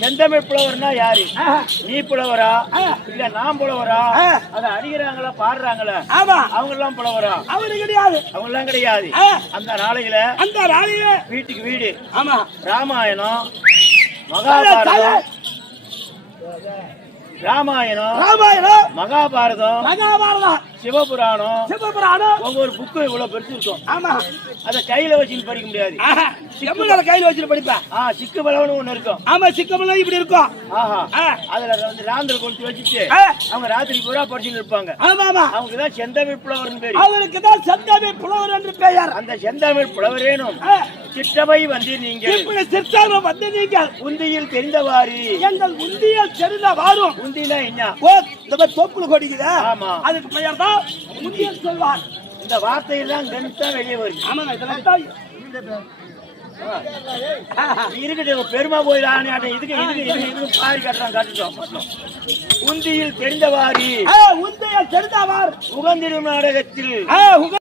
செந்தமிழ் புலவர்னா யாரு? நீ புலவரா இல்ல நான் புலவரா? அத அடிக்கிறாங்களா பாடுறாங்களா? அவங்க எல்லாம் புலவரா? அவரு கிடையாது. அவங்க எல்லாம் கிடையாது. அந்த நாளையில வீட்டுக்கு வீடு ராமாயணம் மகாபாரதம் மகாபாரதம் சிவபுராணம் ஒவ்வொரு புக்கு இவ்வளவு பெருசு இருக்கும். அத கையில வச்சு படிக்க முடியாது. கையில வச்சு படிப்பேன். சிக்கு பலவனு ஒண்ணு இருக்கும். சிக்கமெல்லாம் இப்படி இருக்கும். அதுல வந்து ராந்திர கொண்டு வச்சுட்டு அவங்க ராத்திரி பூரா படிச்சுட்டு இருப்பாங்க. அவங்கதான் செந்தமிழ் புலவர் பேரு. அவருக்குதான் செந்தமிழ் புலவர் என்று பெயர். அந்த செந்தமிழ் புலவரேனும் சிற்றவை வந்து நீங்கள் சிற்றாவை வந்து நீங்கள் உந்தியில் தெரிந்தவாறு எங்கள் உந்தியில் தெரிந்தவாறும். உந்தினா என்ன? இந்த தோப்புல கொடிக்குதா? ஆமா, அதுக்கு பெயர் தான் உந்தியில் சொல்வார். இந்த வார்த்தையெல்லாம் கணித்தா வெளியே வருது. இருக்கட்டும், பெருமா கோயில் ஆணையாட்டம் இதுக்கு பாரி காட்டுறோம். உந்தியில் தெரிந்தவாறு உந்தியில் தெரிந்தவாறு உகந்திடும் நாடகத்தில்